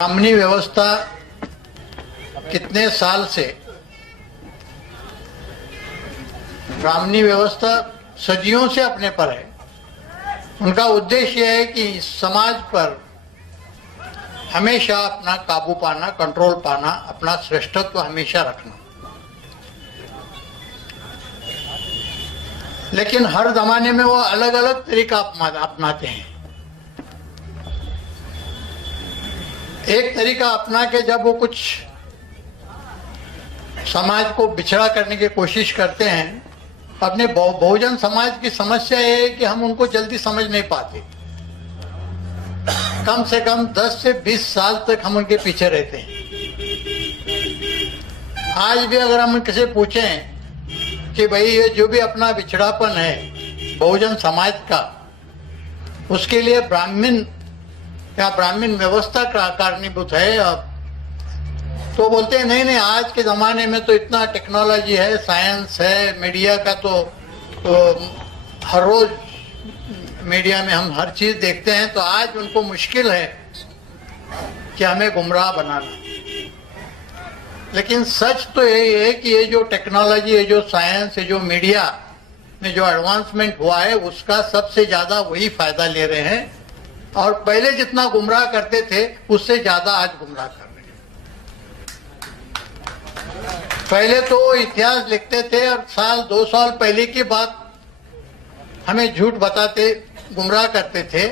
ब्राह्मणी व्यवस्था कितने साल से ब्राह्मणी व्यवस्था सदियों से अपने पर है। उनका उद्देश्य है कि समाज पर हमेशा अपना काबू पाना, कंट्रोल पाना, अपना श्रेष्ठत्व हमेशा रखना। लेकिन हर जमाने में वो अलग अलग तरीका अपनाते हैं। एक तरीका अपना के जब वो कुछ समाज को बिछड़ा करने की कोशिश करते हैं, अपने बहुजन समाज की समस्या ये है कि हम उनको जल्दी समझ नहीं पाते। कम से कम 10 से 20 साल तक हम उनके पीछे रहते हैं। आज भी अगर हम किसी पूछें कि भाई ये जो भी अपना बिछड़ापन है बहुजन समाज का, उसके लिए ब्राह्मण या ब्राह्मण व्यवस्था कारणीभूत है, तो बोलते हैं नहीं नहीं, आज के ज़माने में तो इतना टेक्नोलॉजी है, साइंस है, मीडिया का तो हर रोज मीडिया में हम हर चीज़ देखते हैं, तो आज उनको मुश्किल है कि हमें गुमराह बनाना। लेकिन सच तो यही है कि ये जो टेक्नोलॉजी, ये जो साइंस, ये जो मीडिया में जो एडवांसमेंट हुआ है, उसका सबसे ज़्यादा वही फायदा ले रहे हैं। और पहले जितना गुमराह करते थे उससे ज्यादा आज गुमराह कर रहे हैं। पहले तो इतिहास लिखते थे और साल 2 साल पहले की बात हमें झूठ बताते, गुमराह करते थे।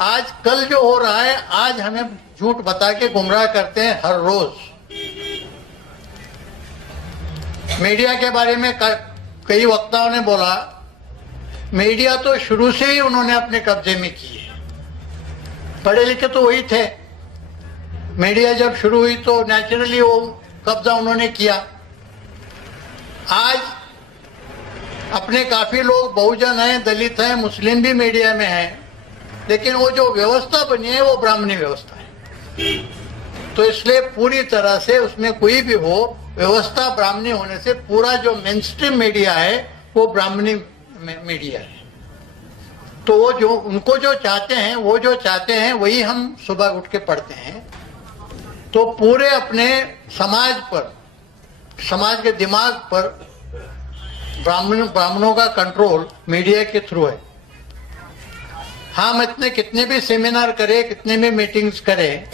आज कल जो हो रहा है, आज हमें झूठ बता के गुमराह करते हैं हर रोज। मीडिया के बारे में कई वक्ताओं ने बोला, मीडिया तो शुरू से ही उन्होंने अपने कब्जे में की है। पढ़े लिखे तो वही थे। मीडिया जब शुरू हुई तो नेचुरली वो कब्जा उन्होंने किया। आज अपने काफी लोग बहुजन हैं, दलित हैं, मुस्लिम भी मीडिया में हैं, लेकिन वो जो व्यवस्था बनी है वो ब्राह्मणी व्यवस्था है। तो इसलिए पूरी तरह से उसमें कोई भी हो, व्यवस्था ब्राह्मणी होने से पूरा जो मेनस्ट्रीम मीडिया है वो ब्राह्मणी मीडिया है। तो वो जो उनको जो चाहते हैं, वो जो चाहते हैं वही हम सुबह उठ के पढ़ते हैं। तो पूरे अपने समाज पर, समाज के दिमाग पर ब्राह्मणों का कंट्रोल मीडिया के थ्रू है। हम इतने कितने भी सेमिनार करें, कितने भी मीटिंग्स करें,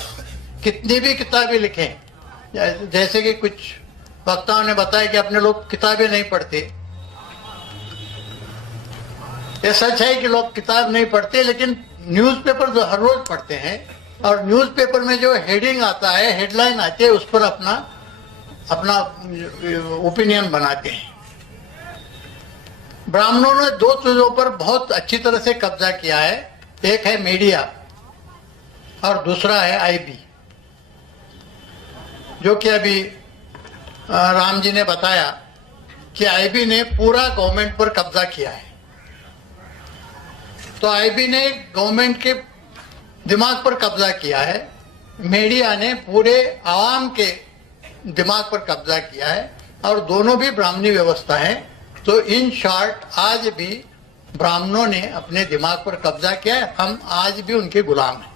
कितनी भी किताबें लिखें, जैसे कि कुछ वक्ताओं ने बताया कि अपने लोग किताबें नहीं पढ़ते। ये सच है कि लोग किताब नहीं पढ़ते, लेकिन न्यूज़पेपर तो हर रोज पढ़ते हैं। और न्यूज़पेपर में जो हेडिंग आता है, हेडलाइन आती है, उस पर अपना ओपिनियन बनाते हैं। ब्राह्मणों ने 2 चीजों पर बहुत अच्छी तरह से कब्जा किया है। एक है मीडिया और दूसरा है आईबी, जो कि अभी राम जी ने बताया कि आईबी ने पूरा गवर्नमेंट पर कब्जा किया है। तो आईबी ने गवर्नमेंट के दिमाग पर कब्जा किया है, मीडिया ने पूरे आवाम के दिमाग पर कब्जा किया है, और दोनों भी ब्राह्मणी व्यवस्था है। तो इन शॉर्ट आज भी ब्राह्मणों ने अपने दिमाग पर कब्जा किया है, हम आज भी उनके गुलाम हैं।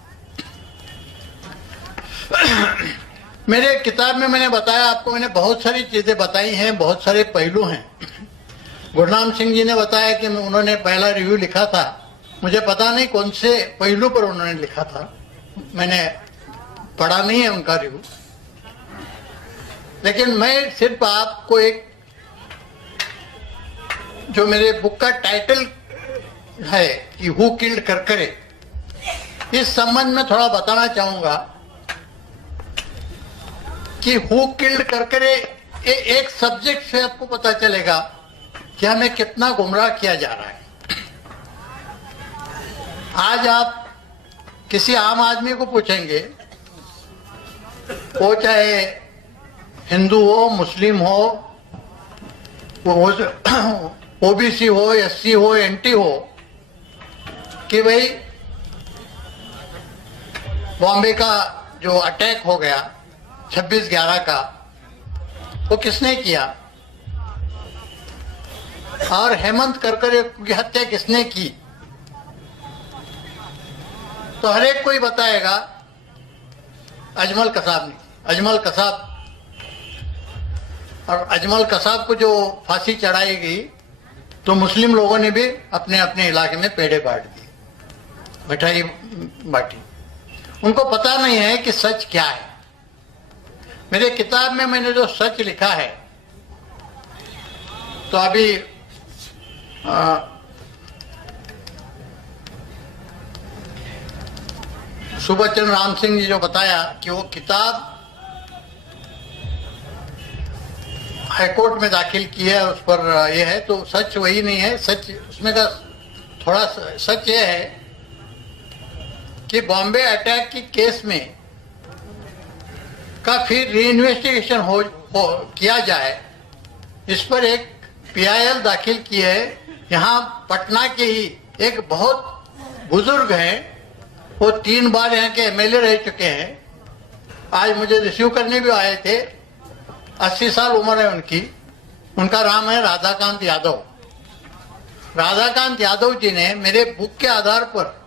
मेरे किताब में मैंने बताया आपको, मैंने बहुत सारी चीजें बताई हैं, बहुत सारे पहलू हैं। गुरनाम सिंह जी ने बताया कि उन्होंने पहला रिव्यू लिखा था। मुझे पता नहीं कौन से पहलू पर उन्होंने लिखा था, मैंने पढ़ा नहीं है उनका रिव्यू। लेकिन मैं सिर्फ आपको एक, जो मेरे बुक का टाइटल है कि हु किल्ड करकरे, इस संबंध में थोड़ा बताना चाहूंगा कि हु किल्ड करकरे एक सब्जेक्ट से आपको पता चलेगा कि हमें कितना गुमराह किया जा रहा है। आज आप किसी आम आदमी को पूछेंगे, वो चाहे हिंदू हो, मुस्लिम हो, वो ओबीसी हो, एससी हो, एनटी हो, कि भाई बॉम्बे का जो अटैक हो गया 26/11 का, वो किसने किया, और हेमंत करकरे की हत्या किसने की, तो हर एक कोई बताएगा अजमल कसाब ने, अजमल कसाब, और अजमल कसाब को जो फांसी चढ़ाई गई तो मुस्लिम लोगों ने भी अपने अपने इलाके में पेड़े बांट दिए, मिठाई बांटी। उनको पता नहीं है कि सच क्या है। मेरे किताब में मैंने जो सच लिखा है, तो अभी सुभाष चंद्र राम सिंह जी जो बताया कि वो किताब हाईकोर्ट में दाखिल की है, उस पर ये है, तो सच वही नहीं है। सच उसमें का थोड़ा सच ये है कि बॉम्बे अटैक की केस में का फिर री इन्वेस्टिगेशन किया जाए, इस पर एक PIL दाखिल की है। यहाँ पटना के ही एक बहुत बुजुर्ग हैं, वो 3 बार यहाँ के MLA रह चुके हैं। आज मुझे रिसीव करने भी आए थे। 80 साल उम्र है उनकी। उनका नाम है राधाकांत यादव। राधाकांत यादव जी ने मेरे बुक के आधार पर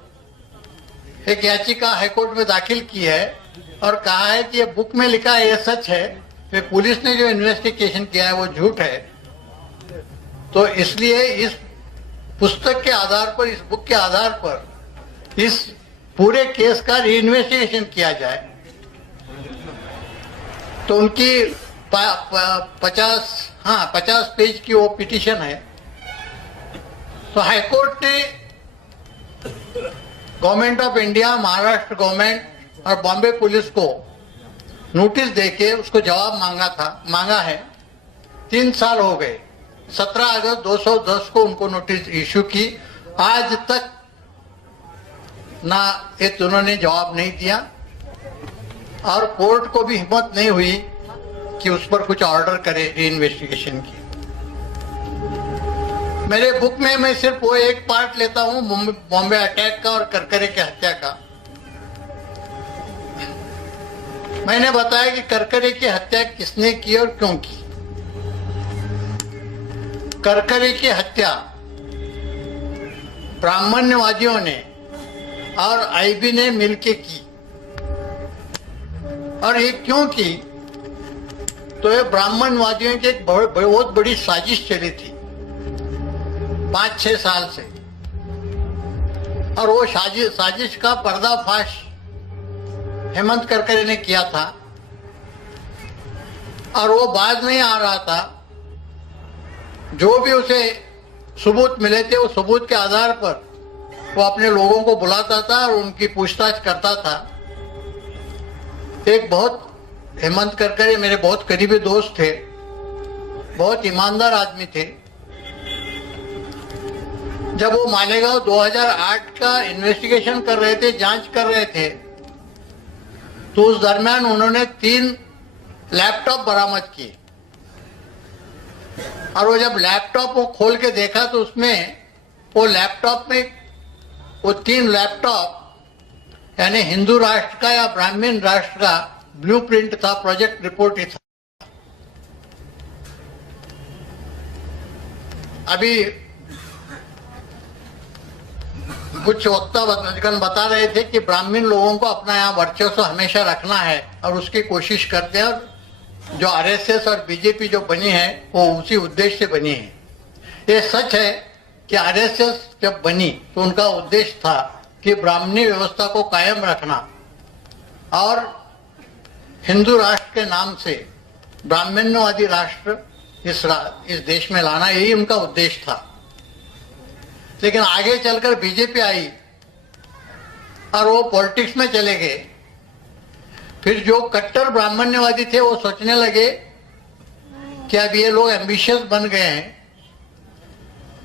एक याचिका हाईकोर्ट में दाखिल की है और कहा है कि ये बुक में लिखा है ये सच है, फिर पुलिस ने जो इन्वेस्टिगेशन किया है वो झूठ है। तो इसलिए इस पुस्तक के आधार पर, इस बुक के आधार पर इस पूरे केस का री इन्वेस्टिगेशन किया जाए। तो उनकी 50 पेज की वो पिटीशन है। तो हाईकोर्ट ने government of India, Maharashtra government और बॉम्बे पुलिस को नोटिस देके उसको जवाब मांगा है। 3 साल हो गए। 17 अगस्त 2010 को उनको नोटिस इश्यू की। आज तक ना ये उन्होंने जवाब नहीं दिया और कोर्ट को भी हिम्मत नहीं हुई कि उस पर कुछ ऑर्डर करे री इन्वेस्टिगेशन की। मेरे बुक में मैं सिर्फ वो एक पार्ट लेता हूं, बॉम्बे अटैक का और करकरे की हत्या का। मैंने बताया कि करकरे की हत्या किसने की और क्यों की। करकरे की हत्या ब्राह्मण्यवादियों ने और IB ने मिलके की। और ये क्यों की? तो ये ब्राह्मणवादियों की एक बहुत बड़ी साजिश चली थी 5-6 साल से, और वो साजिश का पर्दाफाश हेमंत करकरे ने किया था और वो बाज नहीं आ रहा था। जो भी उसे सबूत मिले थे, वो सबूत के आधार पर वो अपने लोगों को बुलाता था और उनकी पूछताछ करता था। एक बहुत हेमंत करकरे मेरे बहुत करीबी दोस्त थे, बहुत ईमानदार आदमी थे। जब वो मालेगांव 2008 का इन्वेस्टिगेशन कर रहे थे, जांच कर रहे थे, तो उस दरमियान उन्होंने 3 लैपटॉप बरामद किए। और वो जब लैपटॉप वो खोल के देखा तो उसमें वो लैपटॉप में वो 3 लैपटॉप यानी हिंदू राष्ट्र का या ब्राह्मण राष्ट्र का ब्लूप्रिंट था, प्रोजेक्ट रिपोर्ट ही था। अभी कुछ वक्तागण बता रहे थे कि ब्राह्मण लोगों को अपना यहाँ वर्चस्व हमेशा रखना है और उसकी कोशिश करते हैं, और जो RSS और BJP जो बनी है वो उसी उद्देश्य से बनी है। ये सच है कि RSS जब बनी तो उनका उद्देश्य था कि ब्राह्मणी व्यवस्था को कायम रखना और हिंदू राष्ट्र के नाम से ब्राह्मण्यवादी राष्ट्र इस देश में लाना, यही उनका उद्देश्य था। लेकिन आगे चलकर BJP आई और वो पॉलिटिक्स में चले गए। फिर जो कट्टर ब्राह्मण्यवादी थे वो सोचने लगे कि अब ये लोग एम्बिशियस बन गए हैं,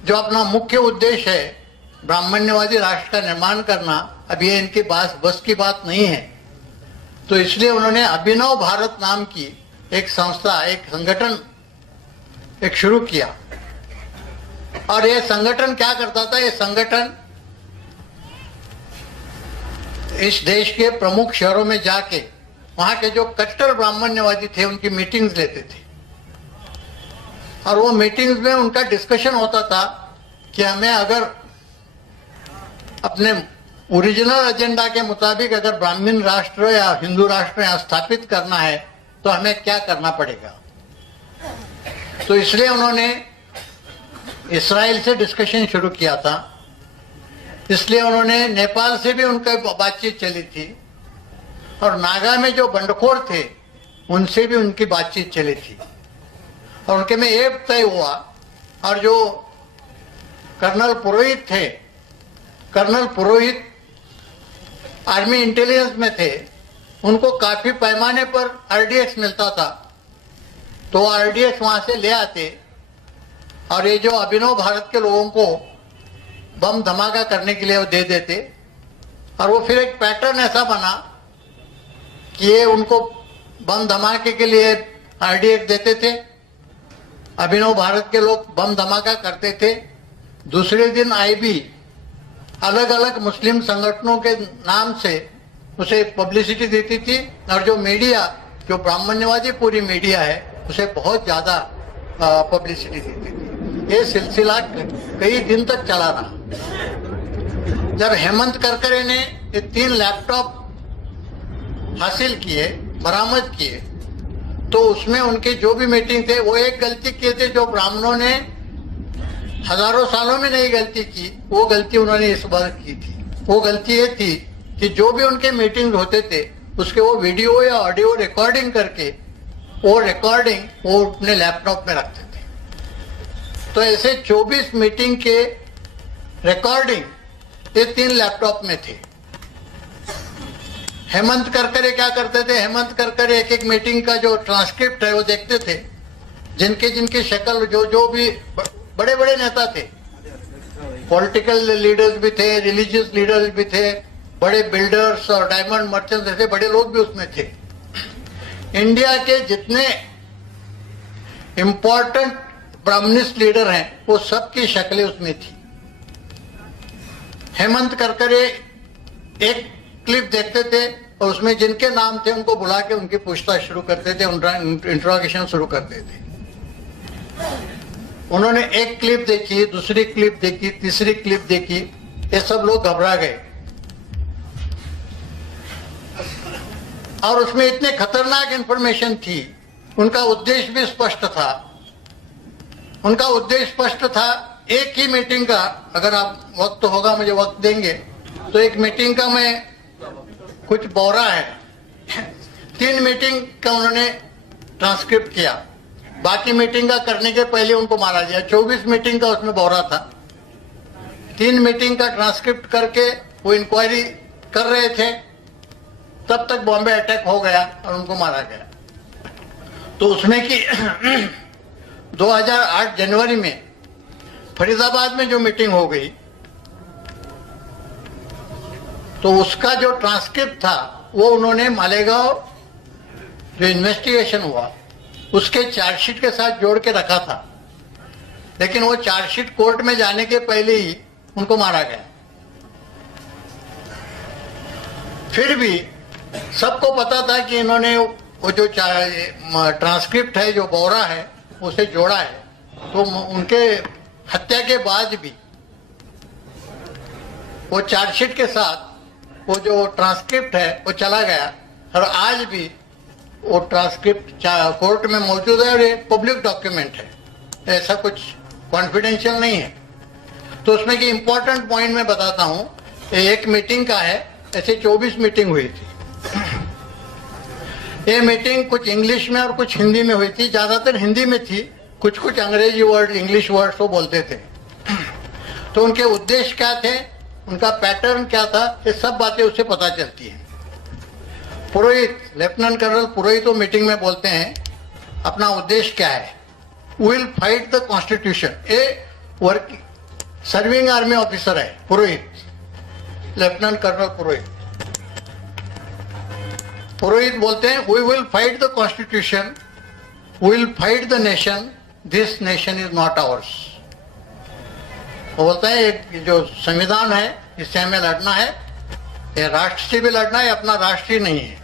जो अपना मुख्य उद्देश्य है ब्राह्मण्यवादी राष्ट्र का निर्माण करना, अब ये इनके बस की बात नहीं है। तो इसलिए उन्होंने अभिनव भारत नाम की एक संस्था, एक संगठन एक शुरू किया। और ये संगठन क्या करता था? ये संगठन इस देश के प्रमुख शहरों में जाके वहां के जो कट्टर ब्राह्मण्यवादी थे उनकी मीटिंग्स लेते थे, और वो मीटिंग्स में उनका डिस्कशन होता था कि हमें अगर अपने ओरिजिनल एजेंडा के मुताबिक अगर ब्राह्मण राष्ट्र या हिंदू राष्ट्र यहाँ स्थापित करना है तो हमें क्या करना पड़ेगा। तो इसलिए उन्होंने इस्राइल से डिस्कशन शुरू किया था, इसलिए उन्होंने नेपाल से भी उनका बातचीत चली थी, और नागा में जो बंडखोर थे उनसे भी उनकी बातचीत चली थी, और उनके में एक तय हुआ। और जो कर्नल पुरोहित थे, कर्नल पुरोहित आर्मी इंटेलिजेंस में थे, उनको काफी पैमाने पर आरडीएक्स मिलता था, तो आरडीएक्स वहां से ले आते और ये जो अभिनव भारत के लोगों को बम धमाका करने के लिए वो दे देते, और वो फिर एक पैटर्न ऐसा बना कि ये उनको बम धमाके के लिए आरडीएक्स देते थे, अभिनव भारत के लोग बम धमाका करते थे। दूसरे दिन आईबी अलग अलग मुस्लिम संगठनों के नाम से उसे पब्लिसिटी देती थी, और जो मीडिया, जो ब्राह्मण्यवादी पूरी मीडिया है, उसे बहुत ज्यादा पब्लिसिटी देती थी। ये सिलसिला कई दिन तक चला रहा। जब हेमंत करकरे ने ये 3 लैपटॉप हासिल किए, बरामद किए, तो उसमें उनके जो भी मीटिंग थे वो एक गलती किए थे जो ब्राह्मणों ने हजारों सालों में नहीं गलती की, वो गलती उन्होंने इस बार की थी। वो गलती ये थी कि जो भी उनके मीटिंग होते थे उसके वो वीडियो या ऑडियो रिकॉर्डिंग करके वो रिकॉर्डिंग वो अपने लैपटॉप में रखते थे। तो ऐसे 24 मीटिंग के रिकॉर्डिंग ये 3 लैपटॉप में थे। हेमंत करकरे क्या करते थे, हेमंत करकरे एक एक मीटिंग का जो ट्रांसक्रिप्ट है वो देखते थे, जिनके जिनकी शक्ल, जो भी बड़े बड़े नेता थे, पॉलिटिकल लीडर्स भी थे, रिलीजियस लीडर्स भी थे, बड़े बिल्डर्स और डायमंड मर्चेंट्स, ऐसे बड़े लोग भी उसमें थे। इंडिया के जितने इंपॉर्टेंट ब्राह्मणिस्ट लीडर हैं वो सबकी शक्लें उसमें थी। हेमंत करकरे एक क्लिप देखते थे और उसमें जिनके नाम थे उनको बुला के उनकी पूछताछ शुरू करते थे, इंट्रोगेशन शुरू करते थे। उन्होंने एक क्लिप देखी, दूसरी क्लिप देखी, तीसरी क्लिप देखी, ये सब लोग घबरा गए। और उसमें इतने खतरनाक इंफॉर्मेशन थी। उनका उद्देश्य भी स्पष्ट था। उनका उद्देश्य स्पष्ट था। एक ही मीटिंग का, अगर आप वक्त होगा मुझे वक्त देंगे, तो एक मीटिंग का मैं कुछ बौरा है, 3 मीटिंग का उन्होंने ट्रांसक्रिप्ट किया। बाकी मीटिंग का करने के पहले उनको मारा गया। 24 मीटिंग का उसमें बौरा था। 3 मीटिंग का ट्रांसक्रिप्ट करके वो इंक्वायरी कर रहे थे, तब तक बॉम्बे अटैक हो गया और उनको मारा गया। तो उसमें कि 2008 जनवरी में फरीदाबाद में जो मीटिंग हो गई, तो उसका जो ट्रांसक्रिप्ट था वो उन्होंने मालेगांव जो इन्वेस्टिगेशन हुआ उसके चार्जशीट के साथ जोड़ के रखा था, लेकिन वो चार्जशीट कोर्ट में जाने के पहले ही उनको मारा गया। फिर भी सबको पता था कि इन्होंने वो जो ट्रांसक्रिप्ट है, जो बौरा है, उसे जोड़ा है। तो उनके हत्या के बाद भी वो चार्जशीट के साथ वो जो ट्रांसक्रिप्ट है वो चला गया, और आज भी वो ट्रांसक्रिप्ट कोर्ट में मौजूद है और ये पब्लिक डॉक्यूमेंट है, ऐसा कुछ कॉन्फिडेंशियल नहीं है। तो उसमें की इंपॉर्टेंट पॉइंट मैं बताता हूं। एक मीटिंग का है, ऐसे 24 मीटिंग हुई थी। ये मीटिंग कुछ इंग्लिश में और कुछ हिंदी में हुई थी। ज्यादातर हिंदी में थी, कुछ कुछ अंग्रेजी वर्ड, इंग्लिश वर्ड्स वो बोलते थे। तो उनके उद्देश्य क्या थे, उनका पैटर्न क्या था, ये सब बातें उससे पता चलती हैं। पुरोहित, लेफ्टिनेंट कर्नल पुरोहित वो मीटिंग में बोलते हैं अपना उद्देश्य क्या है। Will fight the constitution. ये वर्क सर्विंग आर्मी ऑफिसर है पुरोहित, लेफ्टिनेंट कर्नल पुरोहित। पुरोहित बोलते हैं we will fight the constitution, will fight the nation, this nation is not ours. वो बोलता है एक जो संविधान है इससे हमें लड़ना है, ये राष्ट्र से भी लड़ना है, अपना राष्ट्र ही नहीं है।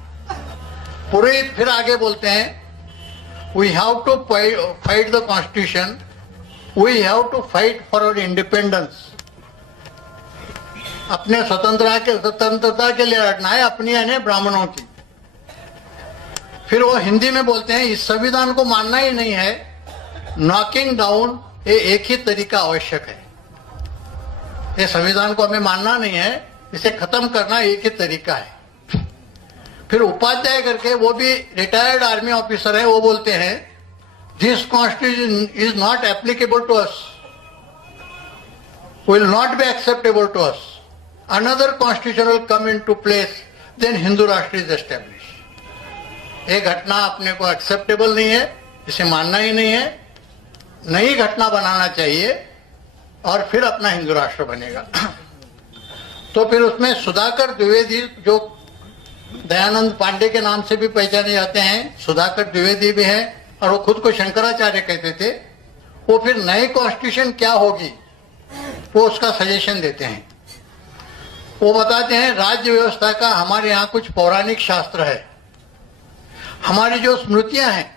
पुरोहित फिर आगे बोलते हैं we have to fight the constitution, we have to fight for our independence. अपने स्वतंत्रता के लिए लड़ना है, अपनी यानी ब्राह्मणों की। फिर वो हिंदी में बोलते हैं इस संविधान को मानना ही नहीं है, नॉकिंग डाउन ये एक ही तरीका आवश्यक है। ये संविधान को हमें मानना नहीं है, इसे खत्म करना एक ही तरीका है। फिर उपाध्याय करके वो भी रिटायर्ड आर्मी ऑफिसर है, वो बोलते हैं this constitution is not applicable to us, will not be acceptable to us, another constitution will come in to place, then Hindu Rashtra is establish. ये घटना अपने को एक्सेप्टेबल नहीं है, इसे मानना ही नहीं है, नई घटना बनाना चाहिए और फिर अपना हिंदू राष्ट्र बनेगा। तो फिर उसमें सुधाकर द्विवेदी, जो दयानंद पांडे के नाम से भी पहचाने जाते हैं, सुधाकर द्विवेदी भी हैं और वो खुद को शंकराचार्य कहते थे, वो फिर नई कॉन्स्टिट्यूशन क्या होगी वो उसका सजेशन देते हैं। वो बताते हैं राज्य व्यवस्था का हमारे यहाँ कुछ पौराणिक शास्त्र है, हमारी जो स्मृतियां हैं,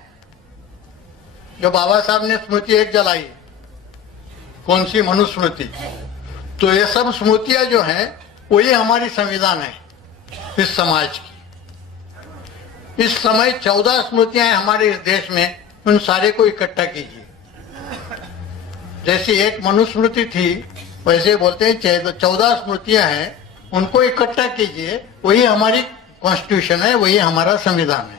जो बाबा साहब ने स्मृति एक जलाई, कौन सी, मनुस्मृति, तो ये सब स्मृतियां जो हैं वही हमारी संविधान है इस समाज की। इस समय 14 स्मृतियां हैं हमारे इस देश में, उन सारे को इकट्ठा कीजिए। जैसी एक मनुस्मृति थी वैसे बोलते हैं 14 स्मृतियां हैं, उनको इकट्ठा कीजिए, वही हमारी कॉन्स्टिट्यूशन है, वही हमारा संविधान है।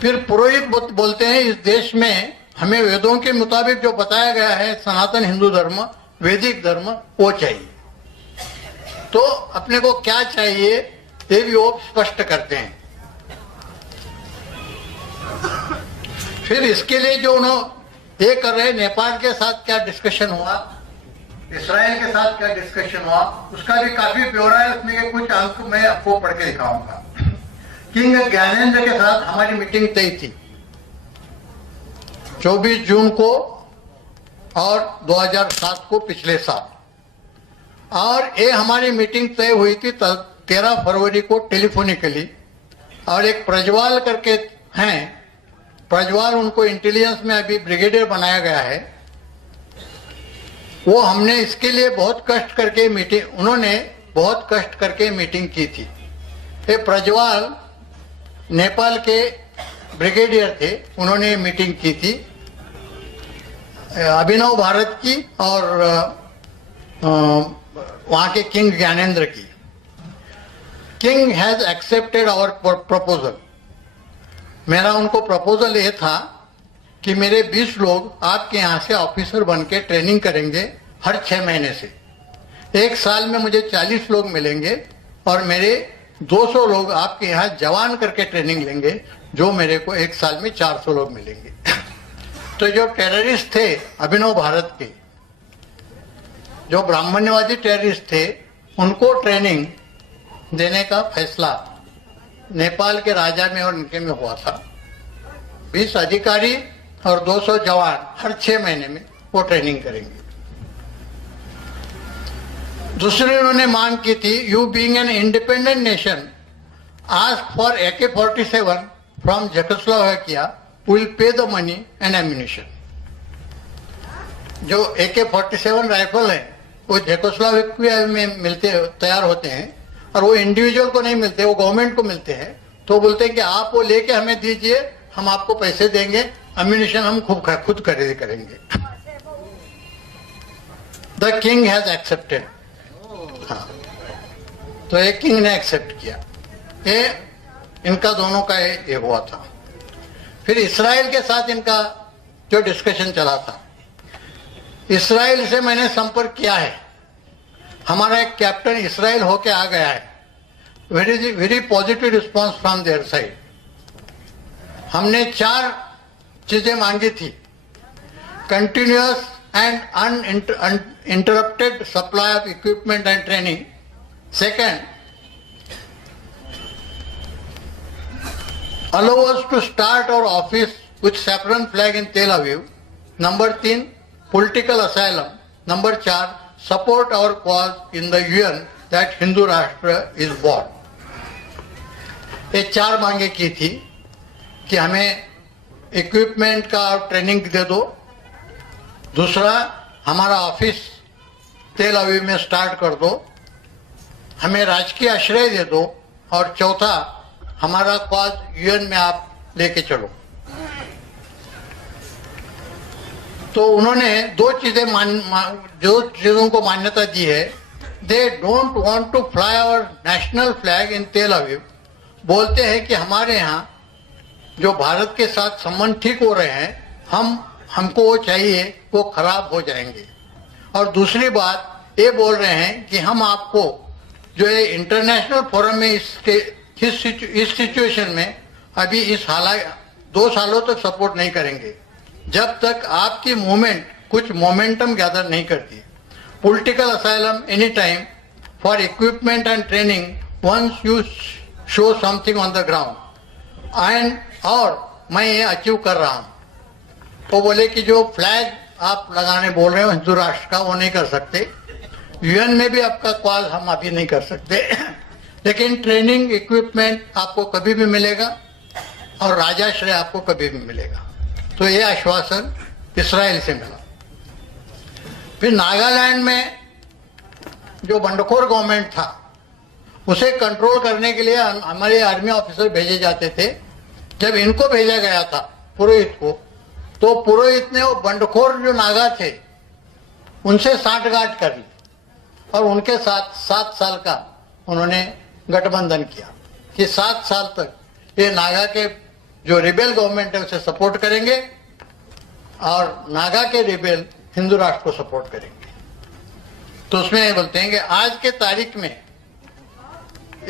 फिर पुरोहित बोलते हैं इस देश में हमें वेदों के मुताबिक जो बताया गया है सनातन हिंदू धर्म, वैदिक धर्म, वो चाहिए। तो अपने को क्या चाहिए ये भी वो स्पष्ट करते हैं। फिर इसके लिए जो उन्होंने ये कर रहे, नेपाल के साथ क्या डिस्कशन हुआ, इसराइल के साथ क्या डिस्कशन हुआ, उसका भी काफी ब्यौरा है। उसमें के कुछ अंक मैं आपको पढ़ के दिखाऊंगा। किंग ज्ञानेंद्र के साथ हमारी मीटिंग तय थी 24 जून को और 2007 को, पिछले साल। और ये हमारी मीटिंग तय हुई थी 13 फरवरी को टेलीफोनिकली। और एक प्रज्वाल करके हैं, प्रज्वाल, उनको इंटेलिजेंस में अभी ब्रिगेडियर बनाया गया है, वो हमने इसके लिए बहुत कष्ट करके मीटिंग, उन्होंने बहुत कष्ट करके मीटिंग की थी। ये प्रज्वाल नेपाल के ब्रिगेडियर थे, उन्होंने मीटिंग की थी अभिनव भारत की और वहां के किंग ज्ञानेंद्र की। King has accepted our proposal. मेरा उनको प्रपोजल ये था कि मेरे 20 लोग आपके यहाँ से ऑफिसर बन के ट्रेनिंग करेंगे हर 6 महीने से। 1 साल में मुझे 40 लोग मिलेंगे और मेरे 200 लोग आपके यहाँ जवान करके ट्रेनिंग लेंगे, जो मेरे को 1 साल में 400 लोग मिलेंगे। तो जो टेररिस्ट थे अभिनव भारत के, जो ब्राह्मण्यवादी टेररिस्ट थे, उनको ट्रेनिंग देने का फैसला नेपाल के राजा में और इनके में हुआ था। 20 अधिकारी और 200 जवान हर 6 महीने में वो ट्रेनिंग करेंगे। दूसरी उन्होंने मांग की थी, you being an independent nation ask for AK-47 from Czechoslovakia, will pay the money and ammunition. जो AK-47 राइफल है वो चेकोस्लोवाकिया में मिलते, तैयार होते हैं, और वो इंडिविजुअल को नहीं मिलते, वो गवर्नमेंट को मिलते हैं। तो बोलते हैं कि आप वो लेके हमें दीजिए, हम आपको पैसे देंगे, एम्यूनिशन हम खुद खरीद करेंगे। The king has accepted. हाँ, तो एक किंग ने एक्सेप्ट किया। ये इनका दोनों का ये हुआ था। फिर इसराइल के साथ इनका जो डिस्कशन चला था, इसराइल से मैंने संपर्क किया है। हमारा एक कैप्टन इसराइल होके आ गया है। Very positive response from their side. हमने 4 चीजें मांगी थी, continuous and uninterrupted supply of equipment and training. Second, allow us to start our office with saffron flag in Tel Aviv. Number 3, political asylum. Number 4, support our cause in the UN that Hindu Rashtra is born. ये 4 मांगे की थी कि हमें equipment का और training दे दो। दूसरा, हमारा ऑफिस तेल अवीव में स्टार्ट कर दो, हमें राजकीय आश्रय दे दो, और चौथा हमारा कॉज यूएन में आप लेके चलो। तो उन्होंने दो चीजों को मान्यता दी है। They don't want to fly our national flag in Tel अवीव। बोलते हैं कि हमारे यहाँ जो भारत के साथ संबंध ठीक हो रहे हैं, हमको वो चाहिए, वो खराब हो जाएंगे। और दूसरी बात ये बोल रहे हैं कि हम आपको जो ये इंटरनेशनल फोरम में इस सिचुएशन में अभी इस हालात 2 सालों तक सपोर्ट नहीं करेंगे जब तक आपकी मूवमेंट कुछ मोमेंटम गैदर नहीं करती। Political asylum any time for equipment and training once you show something on the ground and, और मैं ये अचीव कर रहा हूं। वो बोले कि जो फ्लैग आप लगाने बोल रहे हो हिंदू राष्ट्र का, वो नहीं कर सकते। यूएन में भी आपका कॉल हम अभी नहीं कर सकते लेकिन ट्रेनिंग इक्विपमेंट आपको कभी भी मिलेगा और राजाश्रय आपको कभी भी मिलेगा। तो ये आश्वासन इस्राइल से मिला। फिर नागालैंड में जो बंडखोर गवर्नमेंट था उसे कंट्रोल करने के लिए हमारे आर्मी ऑफिसर भेजे जाते थे। जब इनको भेजा गया था पुरोहित को, तो पुरोहित ने वो बंडखोर जो नागा थे उनसे साठगांठ कर ली और उनके साथ 7 साल का उन्होंने गठबंधन किया कि 7 साल तक ये नागा के जो रिबेल गवर्नमेंट है उसे सपोर्ट करेंगे और नागा के रिबेल हिंदू राष्ट्र को सपोर्ट करेंगे। तो उसमें ये बोलते हैं कि आज के तारीख में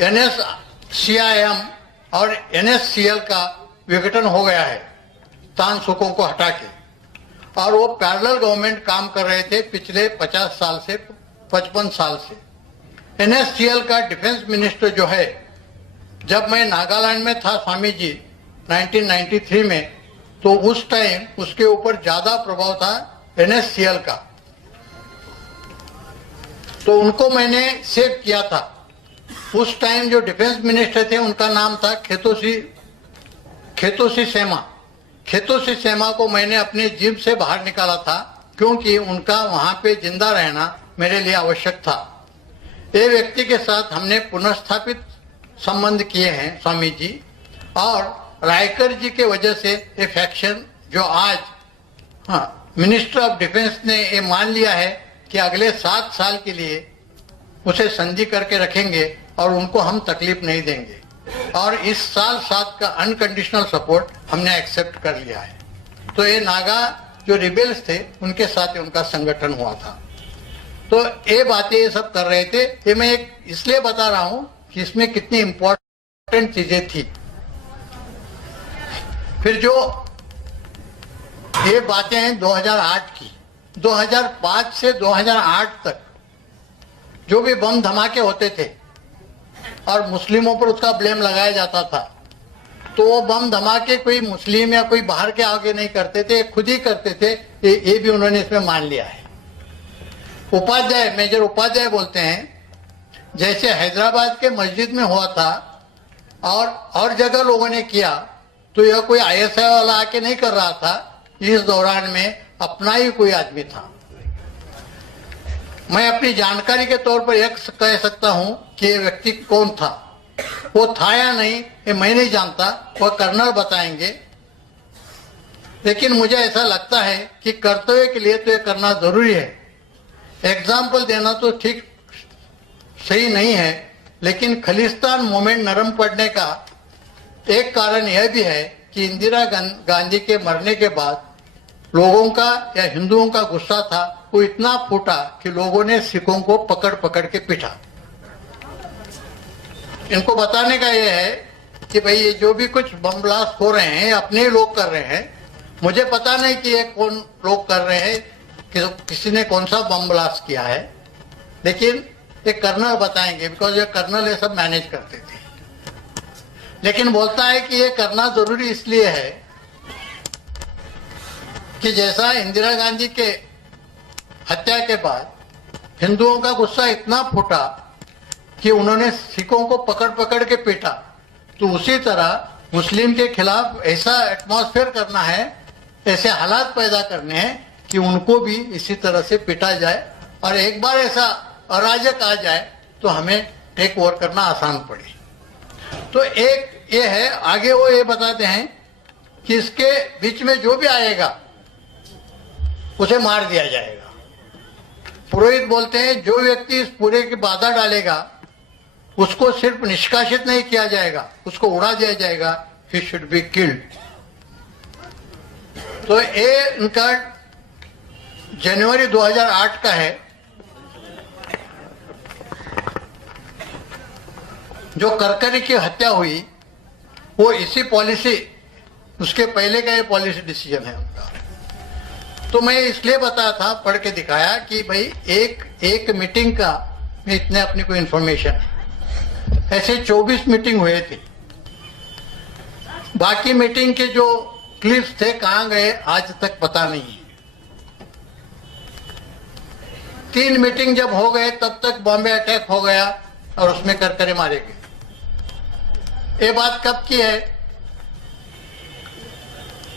NSCIM और NSCL का विघटन हो गया है तान सुकों को हटा के, और वो पैरेलल गवर्नमेंट काम कर रहे थे पिछले 50 साल से 55 साल से। NSCL का डिफेंस मिनिस्टर जो है, जब मैं नागालैंड में था स्वामी जी 1993 में, तो उस टाइम उसके ऊपर ज्यादा प्रभाव था NSCL का, तो उनको मैंने सेव किया था। उस टाइम जो डिफेंस मिनिस्टर थे उनका नाम था खेतोसी सेमा। खेतोसी सेमा को मैंने अपने जीप से बाहर निकाला था क्योंकि उनका वहां पे जिंदा रहना मेरे लिए आवश्यक था। ये व्यक्ति के साथ हमने पुनर्स्थापित संबंध किए हैं स्वामी जी, और रायकर जी के वजह से ये फैक्शन जो आज मिनिस्टर ऑफ डिफेंस ने ये मान लिया है कि अगले 7 साल के लिए उसे संधि करके रखेंगे और उनको हम तकलीफ नहीं देंगे, और इस साल 7 का अनकंडीशनल सपोर्ट हमने एक्सेप्ट कर लिया है। तो ये नागा जो रिबेल्स थे उनके साथ उनका संगठन हुआ था। तो ये बातें ये सब कर रहे थे। ये मैं एक इसलिए बता रहा हूं कि इसमें कितनी इंपॉर्टेंट चीजें थी। फिर जो ये बातें हैं 2008 की, 2005 से 2008 तक जो भी बम धमाके होते थे और मुस्लिमों पर उसका ब्लेम लगाया जाता था, तो वो बम धमाके कोई मुस्लिम या कोई बाहर के आगे नहीं करते थे, खुद ही करते थे। ये भी उन्होंने इसमें मान लिया है। उपाध्याय, मेजर उपाध्याय बोलते हैं, जैसे हैदराबाद के मस्जिद में हुआ था और जगह लोगों ने किया, तो यह कोई ISI वाला आके नहीं कर रहा था। इस दौरान में अपना ही कोई आदमी था। मैं अपनी जानकारी के तौर पर यह कह सकता हूं कि ये व्यक्ति कौन था। वो था या नहीं ये मैं नहीं जानता, वह कर्नल बताएंगे। लेकिन मुझे ऐसा लगता है कि कर्तव्य के लिए तो ये करना जरूरी है। एग्जाम्पल देना तो ठीक सही नहीं है, लेकिन खालिस्तान मूवमेंट नरम पड़ने का एक कारण यह भी है कि इंदिरा गांधी के मरने के बाद लोगों का या हिंदुओं का गुस्सा था वो इतना फूटा कि लोगों ने सिखों को पकड़ पकड़ के पीटा। इनको बताने का यह है कि भाई ये जो भी कुछ बम ब्लास्ट हो रहे हैं अपने लोग कर रहे हैं। मुझे पता नहीं कि ये कौन लोग कर रहे हैं, कि किसी ने कौन सा बम ब्लास्ट किया है, लेकिन ये कर्नल बताएंगे, बिकॉज ये कर्नल ये सब मैनेज करते थे। लेकिन बोलता है कि ये करना जरूरी इसलिए है कि जैसा इंदिरा गांधी के हत्या के बाद हिंदुओं का गुस्सा इतना फूटा कि उन्होंने सिखों को पकड़ पकड़ के पीटा, तो उसी तरह मुस्लिम के खिलाफ ऐसा एटमॉस्फेयर करना है, ऐसे हालात पैदा करने हैं कि उनको भी इसी तरह से पीटा जाए और एक बार ऐसा अराजक आ जाए तो हमें टेक ओवर करना आसान पड़े। तो एक ये है, आगे वो ये बताते हैं कि इसके बीच में जो भी आएगा उसे मार दिया जाएगा। पुरोहित बोलते हैं जो व्यक्ति इस पूरे की बाधा डालेगा उसको सिर्फ निष्कासित नहीं किया जाएगा, उसको उड़ा दिया जाएगा, ही शुड बी किल्ड। तो ये इनका जनवरी 2008 का है। जो करकरी की हत्या हुई वो इसी पॉलिसी, उसके पहले का ये पॉलिसी डिसीजन है उनका। तो मैं इसलिए बताया था, पढ़ के दिखाया कि भाई एक मीटिंग का में इतने अपनी कोई इंफॉर्मेशन है, ऐसे 24 मीटिंग हुए थे। बाकी मीटिंग के जो क्लिप्स थे कहां गए आज तक पता नहीं है। 3 मीटिंग जब हो गए तब तक बॉम्बे अटैक हो गया और उसमें करकरे मारे गए। ये बात कब की है?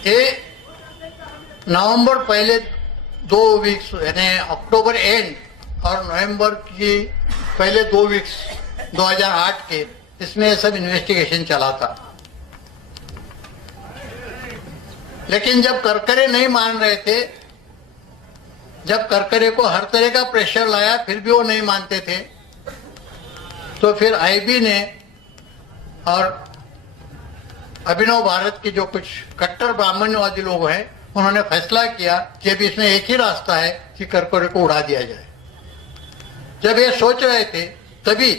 ये नवंबर पहले 2 वीक्स यानी अक्टूबर एंड और नवंबर की पहले 2 वीक्स 2008 के, इसमें ये सब इन्वेस्टिगेशन चला था। लेकिन जब करकरे नहीं मान रहे थे, जब करकरे को हर तरह का प्रेशर लाया फिर भी वो नहीं मानते थे, तो फिर आईबी ने और अभिनव भारत के जो कुछ कट्टर ब्राह्मण्यवादी लोग हैं उन्होंने फैसला किया कि अभी इसमें एक ही रास्ता है कि करकरे को उड़ा दिया जाए। जब ये सोच रहे थे तभी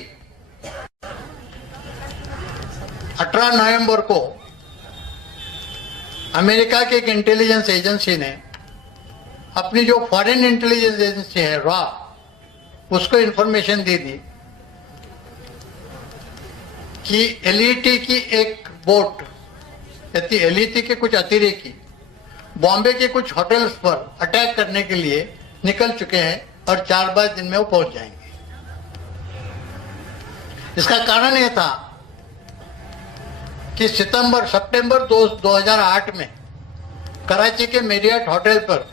18 नवंबर को अमेरिका की एक इंटेलिजेंस एजेंसी ने अपनी जो फॉरेन इंटेलिजेंस एजेंसी है रॉ, उसको इंफॉर्मेशन दे दी कि एलईटी की एक बोट, एलईटी के कुछ अतिरेकी बॉम्बे के कुछ होटल्स पर अटैक करने के लिए निकल चुके हैं और 4-5 दिन में वो पहुंच जाएंगे। इसका कारण यह था कि सितंबर 2008 में कराची के मेरियट होटल पर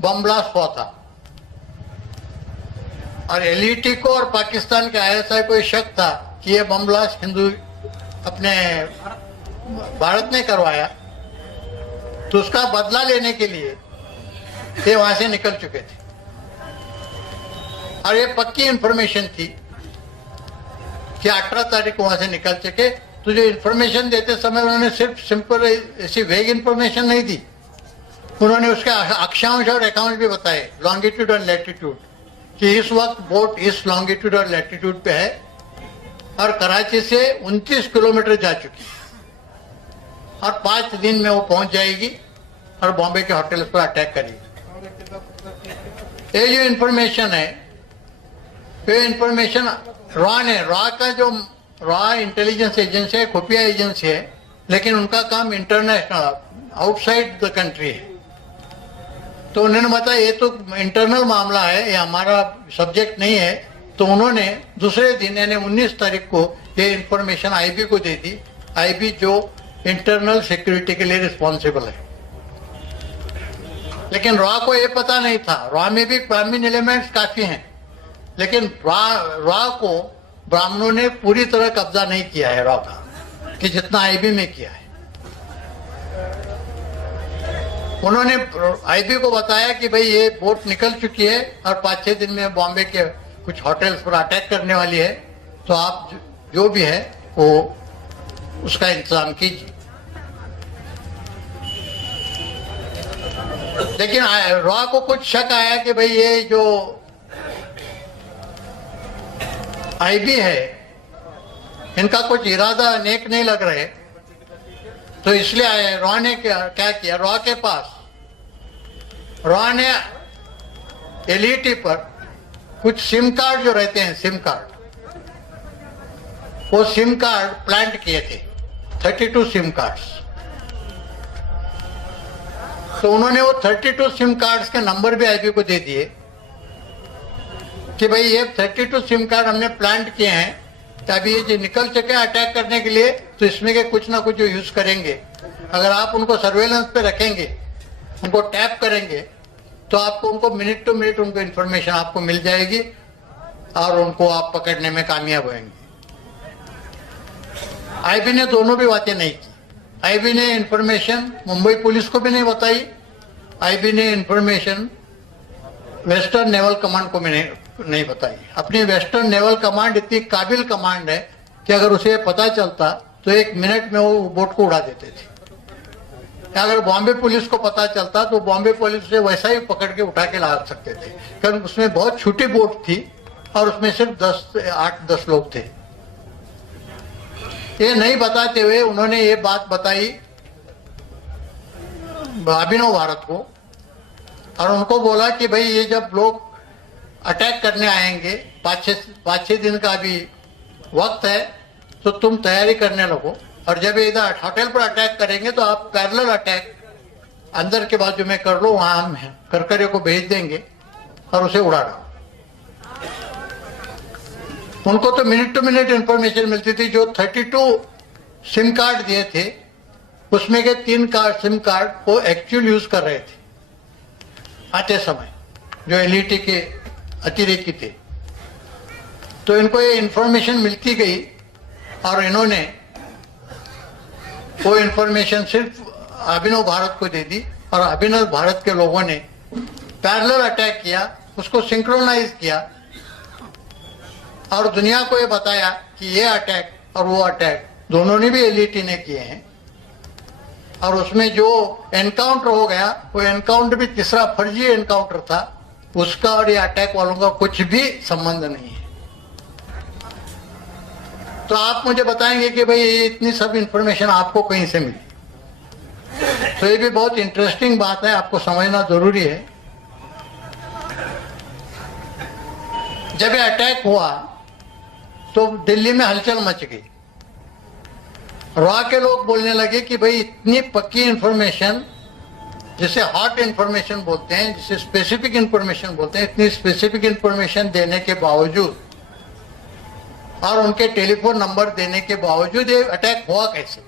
बम ब्लास्ट हुआ था और एलईटी को और पाकिस्तान के आईएसआई को शक था कि यह बम ब्लास्ट अपने भारत ने करवाया, तो उसका बदला लेने के लिए ये वहां से निकल चुके थे। और ये पक्की इंफॉर्मेशन थी कि 18 तारीख को वहां से निकल चुके। तो जो इंफॉर्मेशन देते समय उन्होंने सिर्फ सिंपल ऐसी वेग इंफॉर्मेशन नहीं दी, उन्होंने उसके अक्षांश और अकाउंट भी बताए, लॉन्गिट्यूड और लैटिट्यूड, कि इस वक्त बोट इस लॉन्गिट्यूड और लैटिट्यूड पे है और कराची से 29 किलोमीटर जा चुकी है और 5 दिन में वो पहुंच जाएगी और बॉम्बे के होटल्स पर अटैक करेगी। ये जो इंफॉर्मेशन है, ये इंफॉर्मेशन रॉ ने, रॉ का जो रॉ इंटेलिजेंस एजेंसी है, खुफिया एजेंसी है, लेकिन उनका काम इंटरनेशनल आउटसाइड द कंट्री है। तो उन्होंने बताया ये तो इंटरनल मामला है, ये हमारा सब्जेक्ट नहीं है। तो उन्होंने दूसरे दिन यानी 19 तारीख को ये इंफॉर्मेशन आईबी को दे दी। आईबी जो इंटरनल सिक्योरिटी के लिए रिस्पॉन्सिबल है, लेकिन रॉ को ये पता नहीं था। रॉ में भी ब्राह्मण एलिमेंट्स काफी हैं, लेकिन रॉ को ब्राह्मणों ने पूरी तरह कब्जा नहीं किया है रॉ का, कि जितना आईबी में किया है। उन्होंने आईबी को बताया कि भाई ये बोट निकल चुकी है और 5-6 दिन में बॉम्बे के कुछ होटल्स पर अटैक करने वाली है, तो आप जो भी है वो उसका इंतजाम कीजिए। लेकिन रॉ को कुछ शक आया कि भाई ये जो आईबी है इनका कुछ इरादा नेक नहीं लग रहे, तो इसलिए रॉ ने क्या किया, रॉ के पास रॉ ने एलईटी पर कुछ सिम कार्ड जो रहते हैं, सिम कार्ड, वो सिम कार्ड प्लांट किए थे, 32 सिम कार्ड्स। तो उन्होंने वो 32 सिम कार्ड्स के नंबर भी आईबी को दे दिए कि भाई ये 32 सिम कार्ड हमने प्लांट किए हैं, तो अभी ये जो निकल चुके हैं अटैक करने के लिए, तो इसमें के कुछ ना कुछ जो यूज करेंगे, अगर आप उनको सर्वेलेंस पे रखेंगे, उनको टैप करेंगे, तो आपको उनको मिनट टू मिनट उनको इन्फॉर्मेशन आपको मिल जाएगी और उनको आप पकड़ने में कामयाब होंगे। आईबी ने दोनों भी बातें नहीं की। आईबी ने इन्फॉर्मेशन मुंबई पुलिस को भी नहीं बताई, आईबी ने इन्फॉर्मेशन वेस्टर्न नेवल कमांड को भी नहीं बताई। अपनी वेस्टर्न नेवल कमांड इतनी काबिल कमांड है कि अगर उसे पता चलता तो 1 मिनट में वो बोट को उड़ा देते थे। अगर बॉम्बे पुलिस को पता चलता तो बॉम्बे पुलिस से वैसा ही पकड़ के उठा के ला सकते थे, क्योंकि उसमें बहुत छोटी बोट थी और उसमें सिर्फ 8-10 लोग थे। ये नहीं बताते हुए उन्होंने ये बात बताई अभिनव भारत को और उनको बोला कि भाई ये जब लोग अटैक करने आएंगे 5-6 दिन का अभी वक्त है तो तुम तैयारी करने लगो, और जब इधर होटल पर अटैक करेंगे तो आप पैरेलल अटैक अंदर के बाजू में कर लो, वहां हम करकरे को भेज देंगे और उसे उड़ा डालो। उनको तो मिनट टू मिनट इंफॉर्मेशन मिलती थी। जो 32 सिम कार्ड दिए थे उसमें के 3 सिम कार्ड वो एक्चुअल यूज कर रहे थे आते समय, जो एलईटी के अतिरेकी थे। तो इनको ये इंफॉर्मेशन मिलती गई और इन्होंने वो इंफॉर्मेशन सिर्फ अभिनव भारत को दे दी और अभिनव भारत के लोगों ने पैरेलल अटैक किया, उसको सिंक्रोनाइज किया और दुनिया को ये बताया कि ये अटैक और वो अटैक दोनों ने भी एलईटी ने किए हैं। और उसमें जो एनकाउंटर हो गया वो एनकाउंटर भी तीसरा फर्जी एनकाउंटर था, उसका और ये अटैक वालों का कुछ भी संबंध नहीं है। तो आप मुझे बताएंगे कि भाई ये इतनी सब इंफॉर्मेशन आपको कहीं से मिली? तो ये भी बहुत इंटरेस्टिंग बात है, आपको समझना जरूरी है। जब ये अटैक हुआ तो दिल्ली में हलचल मच गई। रॉ के लोग बोलने लगे कि भाई इतनी पक्की इंफॉर्मेशन, जिसे हॉट इंफॉर्मेशन बोलते हैं, जिसे स्पेसिफिक इंफॉर्मेशन बोलते हैं, इतनी स्पेसिफिक इंफॉर्मेशन देने के बावजूद और उनके टेलीफोन नंबर देने के बावजूद ये अटैक हुआ कैसे?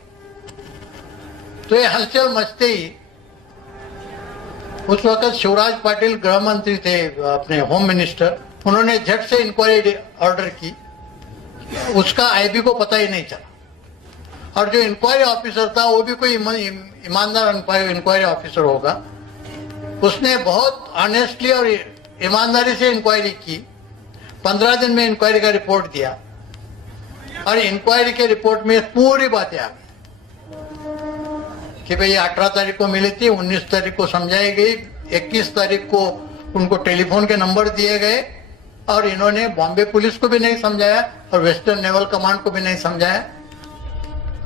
तो ये हलचल मचते ही उस वक्त शिवराज पाटिल गृह मंत्री थे, अपने होम मिनिस्टर, उन्होंने झट से इंक्वायरी ऑर्डर की। उसका आईबी को पता ही नहीं चला और जो इंक्वायरी ऑफिसर था वो भी कोई ईमानदार इंक्वायरी ऑफिसर होगा, उसने बहुत ऑनेस्टली और ईमानदारी से इंक्वायरी की। 15 दिन में इंक्वायरी का रिपोर्ट दिया और इंक्वायरी के रिपोर्ट में पूरी बातें आ गई कि भाई 18 तारीख को मिली थी, 19 तारीख को समझाई गई, 21 तारीख को उनको टेलीफोन के नंबर दिए गए और इन्होंने बॉम्बे पुलिस को भी नहीं समझाया और वेस्टर्न नेवल कमांड को भी नहीं समझाया।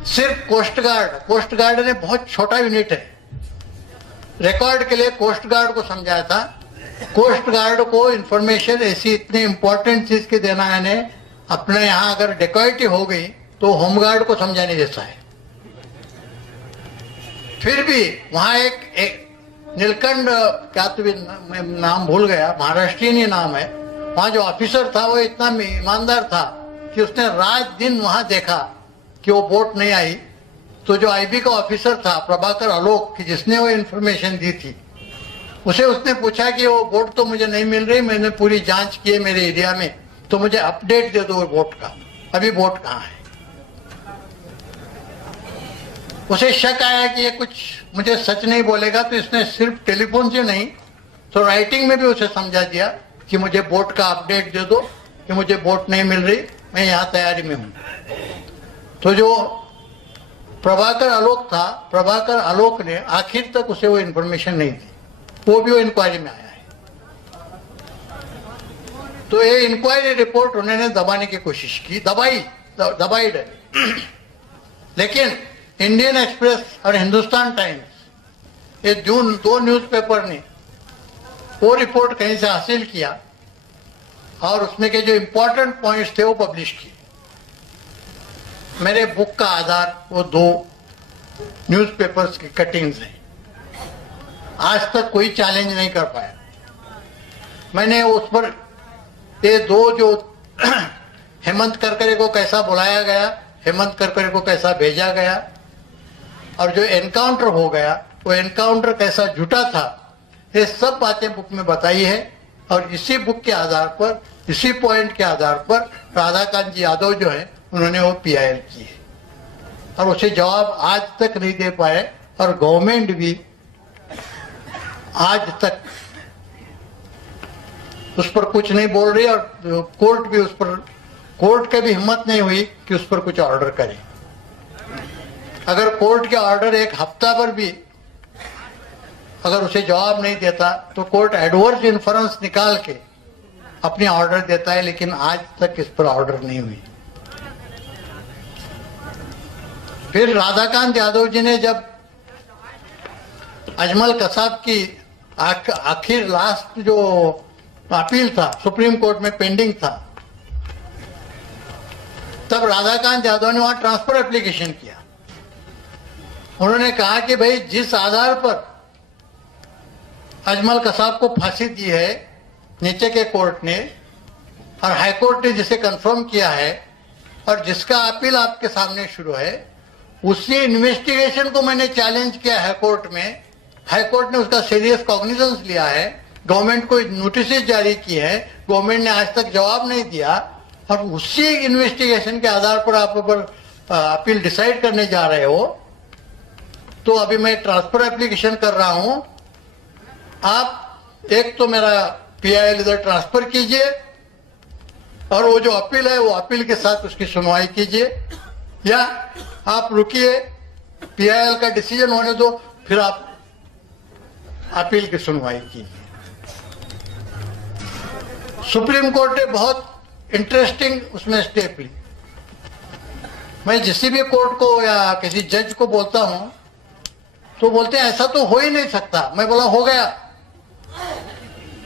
सिर्फ कोस्ट गार्ड ने बहुत छोटा यूनिट है, रिकॉर्ड के लिए कोस्ट गार्ड को समझाया था। कोस्ट गार्ड को इंफॉर्मेशन ऐसी इतनी इंपॉर्टेंट चीज की देना है, अपने यहाँ अगर डेकॉइटी हो गई तो होमगार्ड को समझाने जैसा है। फिर भी वहां एक नीलकंठ, क्या तो भी नाम भूल गया, महाराष्ट्रीयन ही नाम है, वहां जो ऑफिसर था वो इतना ईमानदार था कि उसने रात दिन वहां देखा कि वो बोट नहीं आई। तो जो आईबी का ऑफिसर था प्रभाकर आलोक, कि जिसने वो इंफॉर्मेशन दी थी, उसे उसने पूछा कि वो बोट तो मुझे नहीं मिल रही, मैंने पूरी जांच की है मेरे एरिया में, तो मुझे अपडेट दे दो वो बोट का, अभी बोट कहाँ है। उसे शक आया कि ये कुछ मुझे सच नहीं बोलेगा, तो इसने सिर्फ टेलीफोन से नहीं तो राइटिंग में भी उसे समझा दिया कि मुझे बोट का अपडेट दे दो कि मुझे बोट नहीं मिल रही, मैं यहाँ तैयारी में हूं। तो जो प्रभाकर आलोक था, प्रभाकर आलोक ने आखिर तक उसे वो इंफॉर्मेशन नहीं दी, वो भी वो इंक्वायरी में आया है। तो ये इंक्वायरी रिपोर्ट उन्होंने दबाने की कोशिश की, दबाई डली। लेकिन इंडियन एक्सप्रेस और हिंदुस्तान टाइम्स, ये दो न्यूज़पेपर ने वो रिपोर्ट कहीं से हासिल किया और उसमें के जो इंपॉर्टेंट पॉइंट्स थे वो पब्लिश किए। मेरे बुक का आधार वो 2 न्यूज़पेपर्स की कटिंग्स हैं। आज तक कोई चैलेंज नहीं कर पाया। मैंने उस पर ये 2 जो हेमंत करकरे को कैसा बुलाया गया, हेमंत करकरे को कैसा भेजा गया और जो एनकाउंटर हो गया वो एनकाउंटर कैसा झूठा था, ये सब बातें बुक में बताई है और इसी बुक के आधार पर, इसी पॉइंट के आधार पर राधाकांत जी यादव जो है उन्होंने वो PIL की है और उसे जवाब आज तक नहीं दे पाए और गवर्नमेंट भी आज तक उस पर कुछ नहीं बोल रही और कोर्ट भी उस पर, कोर्ट की भी हिम्मत नहीं हुई कि उस पर कुछ ऑर्डर करे। अगर कोर्ट के ऑर्डर एक हफ्ता पर भी अगर उसे जवाब नहीं देता तो कोर्ट एडवर्स इन्फ्रेंस निकाल के अपने ऑर्डर देता है, लेकिन आज तक इस पर ऑर्डर नहीं हुई। फिर राधाकांत यादव जी ने जब अजमल कसाब की आखिर लास्ट जो अपील था सुप्रीम कोर्ट में पेंडिंग था, तब राधाकांत यादव ने वहां ट्रांसफर एप्लीकेशन किया। उन्होंने कहा कि भाई जिस आधार पर अजमल कसाब को फांसी दी है नीचे के कोर्ट ने और हाई कोर्ट ने जिसे कंफर्म किया है और जिसका अपील आपके सामने शुरू है, उसी इन्वेस्टिगेशन को मैंने चैलेंज किया हाई कोर्ट में। हाई कोर्ट ने उसका सीरियस कॉग्निजेंस लिया है, गवर्नमेंट को नोटिस जारी की है, गवर्नमेंट ने आज तक जवाब नहीं दिया और उसी इन्वेस्टिगेशन के आधार पर आप ऊपर अपील डिसाइड करने जा रहे हो। तो अभी मैं ट्रांसफर एप्लीकेशन कर रहा हूं, आप एक तो मेरा PIL इधर ट्रांसफर कीजिए और वो जो अपील है वो अपील के साथ उसकी सुनवाई कीजिए, या आप रुकिए, PIL का डिसीजन होने दो, फिर आप अपील की सुनवाई कीजिए। सुप्रीम कोर्ट ने बहुत इंटरेस्टिंग उसमें स्टेप ली। मैं जिस भी कोर्ट को या किसी जज को बोलता हूं तो बोलते हैं ऐसा तो हो ही नहीं सकता। मैं बोला हो गया।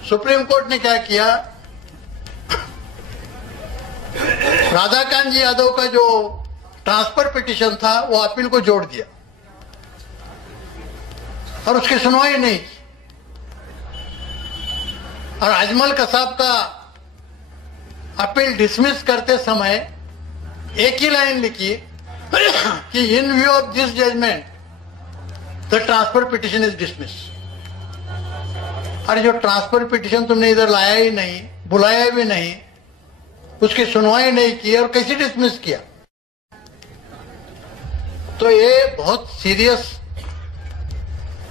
सुप्रीम कोर्ट ने क्या किया, राधाकांत जी यादव का जो ट्रांसफर पिटीशन था वो अपील को जोड़ दिया और उसकी सुनवाई नहीं की। और अजमल कसाब का अपील डिसमिस करते समय एक ही लाइन लिखी कि in view of this judgment the transfer petition is dismiss. अरे जो ट्रांसफर पिटीशन तुमने इधर लाया ही नहीं, बुलाया भी नहीं, उसकी सुनवाई नहीं की और कैसे डिसमिस किया? तो ये बहुत सीरियस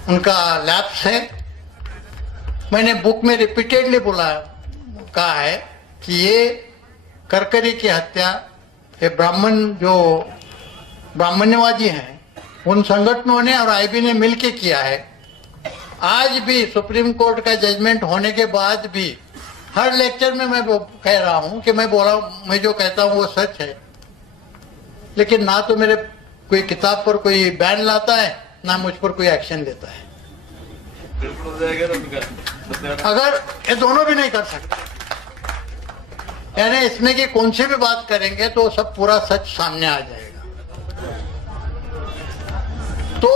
उनका लैप्स है। मैंने बुक में रिपीटेडली कहा है कि ये करकरी की हत्या, ये ब्राह्मण जो ब्राह्मण्यवादी हैं उन संगठनों ने और IB ने मिलकर किया है। आज भी सुप्रीम कोर्ट का जजमेंट होने के बाद भी हर लेक्चर में मैं कह रहा हूं कि मैं जो कहता हूं वो सच है, लेकिन ना तो मेरे कोई किताब पर कोई बैन लाता है ना मुझ पर कोई एक्शन लेता है। अगर ये दोनों भी नहीं कर सकते, यानी इसमें की कौन सी भी बात करेंगे तो सब पूरा सच सामने आ जाएगा। तो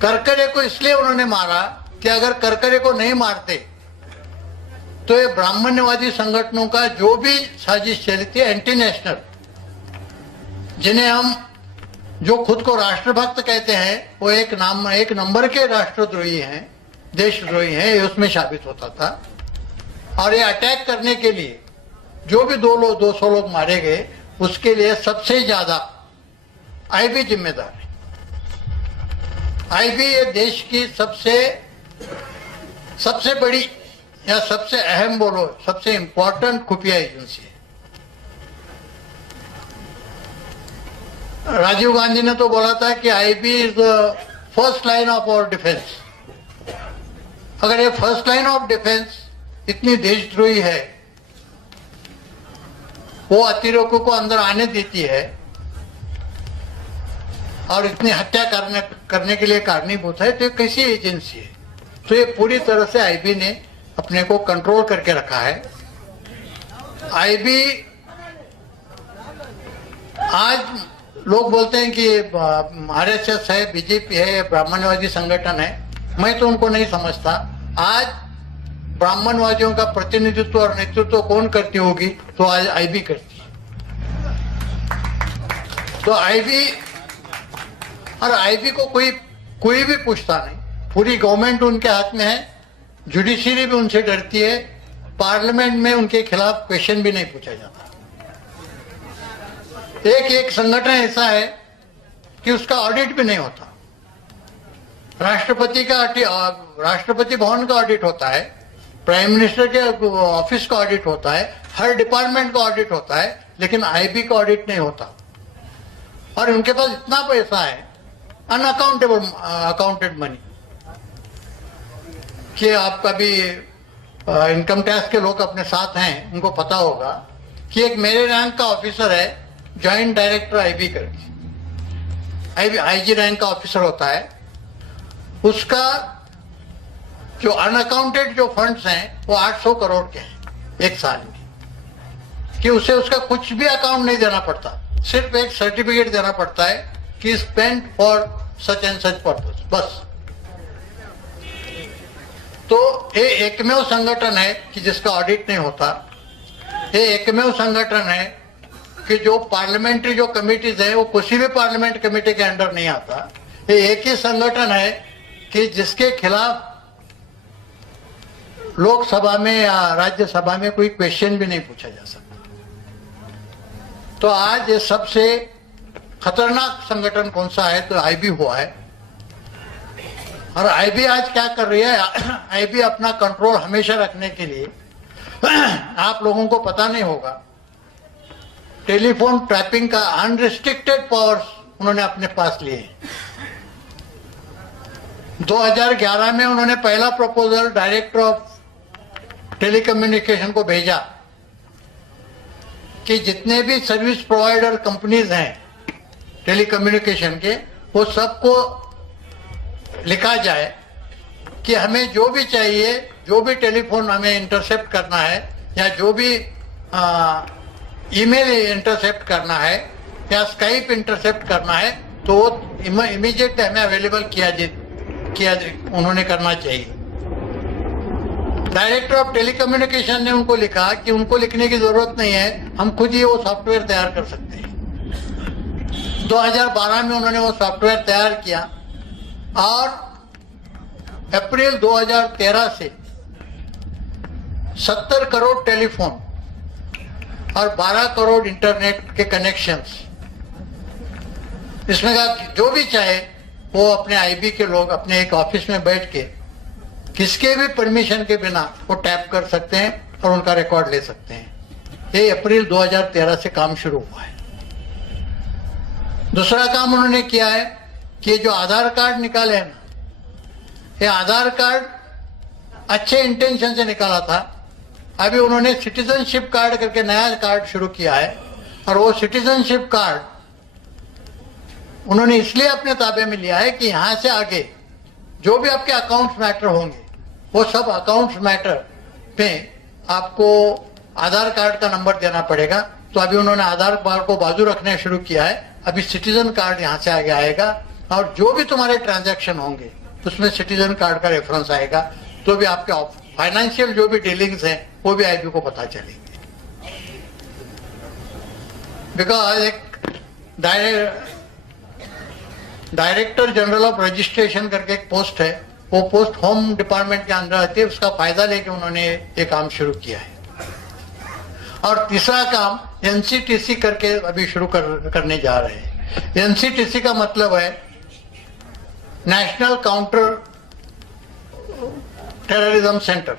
करकरे को इसलिए उन्होंने मारा कि अगर करकरे को नहीं मारते तो ये ब्राह्मण्यवादी संगठनों का जो भी साजिश चली थी एंटी नेशनल, जिन्हें हम जो खुद को राष्ट्रभक्त कहते हैं वो एक नंबर के राष्ट्रद्रोही हैं, देशद्रोही हैं, ये उसमें साबित होता था। और ये अटैक करने के लिए जो भी 200 लोग मारे गए उसके लिए सबसे ज्यादा IB जिम्मेदार है। IB ये देश की सबसे बड़ी या सबसे अहम बोलो, सबसे इंपॉर्टेंट खुफिया एजेंसी है। राजीव गांधी ने तो बोला था कि IB is the first line of our defence. अगर ये फर्स्ट लाइन ऑफ डिफेंस इतनी देशद्रोही है, वो अतिरेकों को अंदर आने देती है और इतनी हत्या करने के लिए कारणीभूत है, तो ये कैसी एजेंसी है? तो ये पूरी तरह से IB ने अपने को कंट्रोल करके रखा है। IB आज लोग बोलते हैं कि RSS है, BJP है, ब्राह्मणवादी संगठन है। मैं तो उनको नहीं समझता। आज ब्राह्मणवादियों का प्रतिनिधित्व और नेतृत्व कौन करती होगी? तो आज IB करती है। तो IB और IB को कोई भी पूछता नहीं, पूरी गवर्नमेंट उनके हाथ में है जुडिशरी भी उनसे डरती है, पार्लियामेंट में उनके खिलाफ क्वेश्चन भी नहीं पूछा जाता। एक संगठन ऐसा है कि उसका ऑडिट भी नहीं होता। राष्ट्रपति भवन का ऑडिट होता है, प्राइम मिनिस्टर के ऑफिस का ऑडिट होता है, हर डिपार्टमेंट का ऑडिट होता है, लेकिन आईबी का ऑडिट नहीं होता। और उनके पास इतना पैसा है, अकाउंटेड मनी, कि आप कभी इनकम टैक्स के लोग अपने साथ हैं, उनको पता होगा कि एक मेरे रैंक का ऑफिसर है, जॉइंट डायरेक्टर आईबी करके, आईजी रैंक का ऑफिसर होता है, उसका जो अनअकाउंटेड जो फंड्स हैं वो 800 करोड़ के हैं एक साल में, कि उसे उसका कुछ भी अकाउंट नहीं देना पड़ता, सिर्फ एक सर्टिफिकेट देना पड़ता है कि spent for such and such purpose, बस। तो ये एकमेव संगठन है कि जिसका ऑडिट नहीं होता। ये एकमेव संगठन है कि जो पार्लियामेंट्री जो कमिटीज है वो किसी भी पार्लियामेंट कमेटी के अंडर नहीं आता। ये एक ही संगठन है कि जिसके खिलाफ लोकसभा में या राज्यसभा में कोई क्वेश्चन भी नहीं पूछा जा सकता। तो आज ये सबसे खतरनाक संगठन कौन सा है, तो आईबी हुआ है। और आईबी आज क्या कर रही है, आईबी अपना कंट्रोल हमेशा रखने के लिए, आप लोगों को पता नहीं होगा, टेलीफोन ट्रैपिंग का अनरिस्ट्रिक्टेड पावर्स उन्होंने अपने पास लिए। 2011 में उन्होंने पहला प्रपोजल डायरेक्टर ऑफ टेलीकम्युनिकेशन को भेजा कि जितने भी सर्विस प्रोवाइडर कंपनीज हैं टेलीकम्युनिकेशन के, वो सबको लिखा जाए कि हमें जो भी चाहिए, जो भी टेलीफोन हमें इंटरसेप्ट करना है या जो भी ईमेल इंटरसेप्ट करना है या स्काइप इंटरसेप्ट करना है, तो वो इमीडिएट हमें अवेलेबल किया उन्होंने करना चाहिए। डायरेक्टर ऑफ टेलीकम्युनिकेशन ने उनको लिखा कि उनको लिखने की जरूरत नहीं है, हम खुद ही वो सॉफ्टवेयर तैयार कर सकते हैं। 2012 में उन्होंने वो सॉफ्टवेयर तैयार किया और अप्रैल 2013 से 70 करोड़ टेलीफोन और 12 करोड़ इंटरनेट के कनेक्शंस, इसमें कहा कि जो भी चाहे वो अपने आईबी के लोग अपने एक ऑफिस में बैठ के किसके भी परमिशन के बिना वो टैप कर सकते हैं और उनका रिकॉर्ड ले सकते हैं। ये अप्रैल 2013 से काम शुरू हुआ है। दूसरा काम उन्होंने किया है कि जो आधार कार्ड निकाले हैं ना, ये आधार कार्ड अच्छे इंटेंशन से निकाला था। अभी उन्होंने सिटीजनशिप कार्ड करके नया कार्ड शुरू किया है, और वो सिटीजनशिप कार्ड उन्होंने इसलिए अपने ताबे में लिया है कि यहां से आगे जो भी आपके अकाउंट्स मैटर होंगे, वो सब अकाउंट्स मैटर पे आपको आधार कार्ड का नंबर देना पड़ेगा। तो अभी उन्होंने आधार कार्ड को बाजू रखने शुरू किया है, अभी सिटीजन कार्ड यहाँ से आगे आएगा, और जो भी तुम्हारे ट्रांजैक्शन होंगे उसमें सिटीजन कार्ड का रेफरेंस आएगा, तो भी आपके फाइनेंशियल जो भी डीलिंग्स हैं वो भी आईबी को पता चलेंगे। बिकॉज एक डायरेक्टर जनरल ऑफ रजिस्ट्रेशन करके एक पोस्ट है, वो पोस्ट होम डिपार्टमेंट के अंदर आती है, उसका फायदा लेके उन्होंने ये काम शुरू किया है। और तीसरा काम एनसीटीसी करके अभी शुरू करने जा रहे हैं। एनसीटीसी का मतलब है नेशनल काउंटर टेररिज्म सेंटर।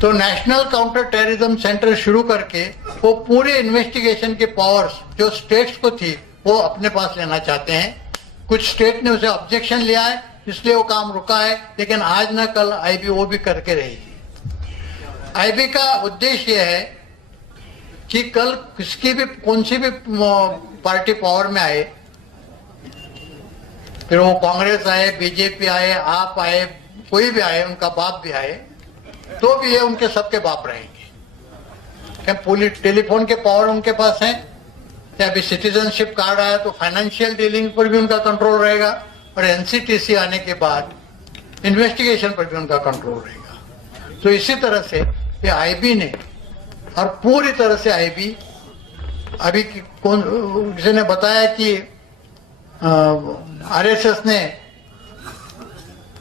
तो नेशनल काउंटर टेररिज्म सेंटर शुरू करके वो पूरे इन्वेस्टिगेशन के पावर्स जो स्टेट्स को थी वो अपने पास लेना चाहते हैं। कुछ स्टेट ने उसे ऑब्जेक्शन लिया है, इसलिए वो काम रुका है, लेकिन आज न कल आईबी वो भी करके रहेगी। आईबी का उद्देश्य यह है कि कल किसकी भी कौन सी भी पार्टी पावर में आए, फिर वो कांग्रेस आए, बीजेपी आए, आप आए, कोई भी आए, उनका बाप भी आए, तो भी ये उनके सबके बाप रहेंगे। पूरी टेलीफोन के पावर उनके पास है, या अभी सिटीजनशिप कार्ड आया तो फाइनेंशियल डीलिंग पर भी उनका कंट्रोल रहेगा, और एनसीटीसी आने के बाद इन्वेस्टिगेशन पर भी उनका कंट्रोल रहेगा। तो इसी तरह से ये आईबी ने, और पूरी तरह से आईबी, अभी किसी ने बताया कि आरएसएस ने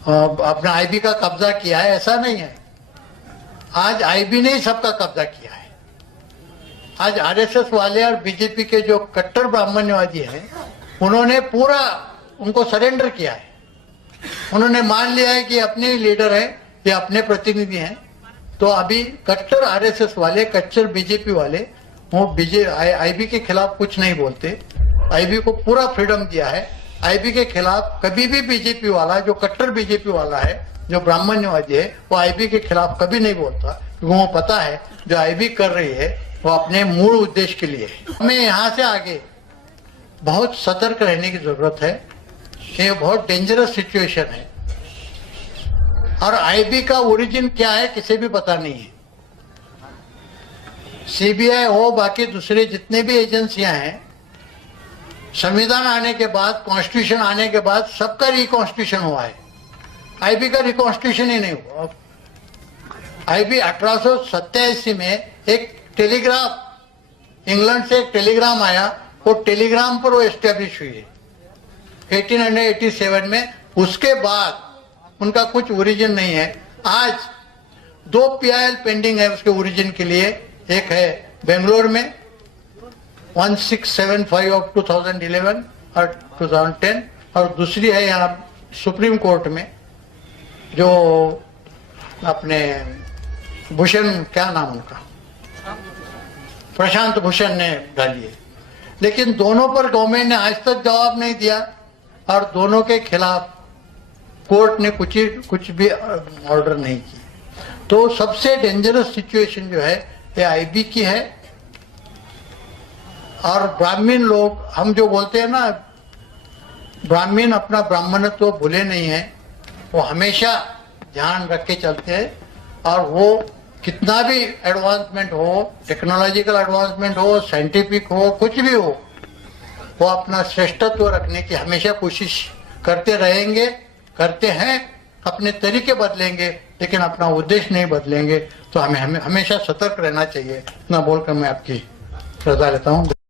अपना आईबी का कब्जा किया है, ऐसा नहीं है। आज आईबी ने ही सबका कब्जा किया है। आज आरएसएस वाले और बीजेपी के जो कट्टर ब्राह्मण्यवादी हैं, उन्होंने पूरा उनको सरेंडर किया है। उन्होंने मान लिया है कि अपने लीडर है, ये अपने प्रतिनिधि हैं। तो अभी कट्टर आरएसएस वाले, कट्टर बीजेपी वाले, वो आईबी के खिलाफ कुछ नहीं बोलते। आईबी को पूरा फ्रीडम दिया है। आईबी के खिलाफ कभी भी बीजेपी वाला, जो कट्टर बीजेपी वाला है, जो ब्राह्मण्यवादी है, वो आईबी के खिलाफ कभी नहीं बोलता, क्योंकि वो पता है जो आईबी कर रही है वो अपने मूल उद्देश्य के लिए है। हमें यहाँ से आगे बहुत सतर्क रहने की जरूरत है। ये बहुत डेंजरस सिचुएशन है और आईबी का ओरिजिन क्या है किसी भी पता नहीं है। सीबीआई हो, बाकी दूसरे जितने भी एजेंसियां हैं, संविधान आने के बाद, कॉन्स्टिट्यूशन आने के बाद सबका रिकॉन्स्टिट्यूशन हुआ है। आईबी का रिकॉन्स्टिट्यूशन ही नहीं हुआ। आईबी 1887 में एक टेलीग्राफ, इंग्लैंड से एक टेलीग्राम आया, वो टेलीग्राम पर वो एस्टेब्लिश हुई है 1887 में। उसके बाद उनका कुछ ओरिजिन नहीं है। आज 2 PIL पेंडिंग है उसके ओरिजिन के लिए। एक है बेंगलोर में 1675 ऑफ 2011 और 2010, और दूसरी है यहाँ सुप्रीम कोर्ट में, जो अपने भूषण, क्या नाम उनका, प्रशांत भूषण ने डाली है। लेकिन दोनों पर गवर्नमेंट ने आज तक जवाब नहीं दिया और दोनों के खिलाफ कोर्ट ने कुछ भी ऑर्डर नहीं की। तो सबसे डेंजरस सिचुएशन जो है ये आईबी की है। और ब्राह्मण लोग, हम जो बोलते हैं ना, ब्राह्मण अपना ब्राह्मणत्व भूले नहीं है, वो हमेशा ध्यान रख के चलते हैं। और वो कितना भी एडवांसमेंट हो, टेक्नोलॉजिकल एडवांसमेंट हो, साइंटिफिक हो, कुछ भी हो, वो अपना श्रेष्ठत्व रखने की हमेशा कोशिश करते रहेंगे, करते हैं। अपने तरीके बदलेंगे लेकिन अपना उद्देश्य नहीं बदलेंगे। तो हमें हमेशा सतर्क रहना चाहिए। इतना बोलकर मैं आपकी रजा लेता हूँ।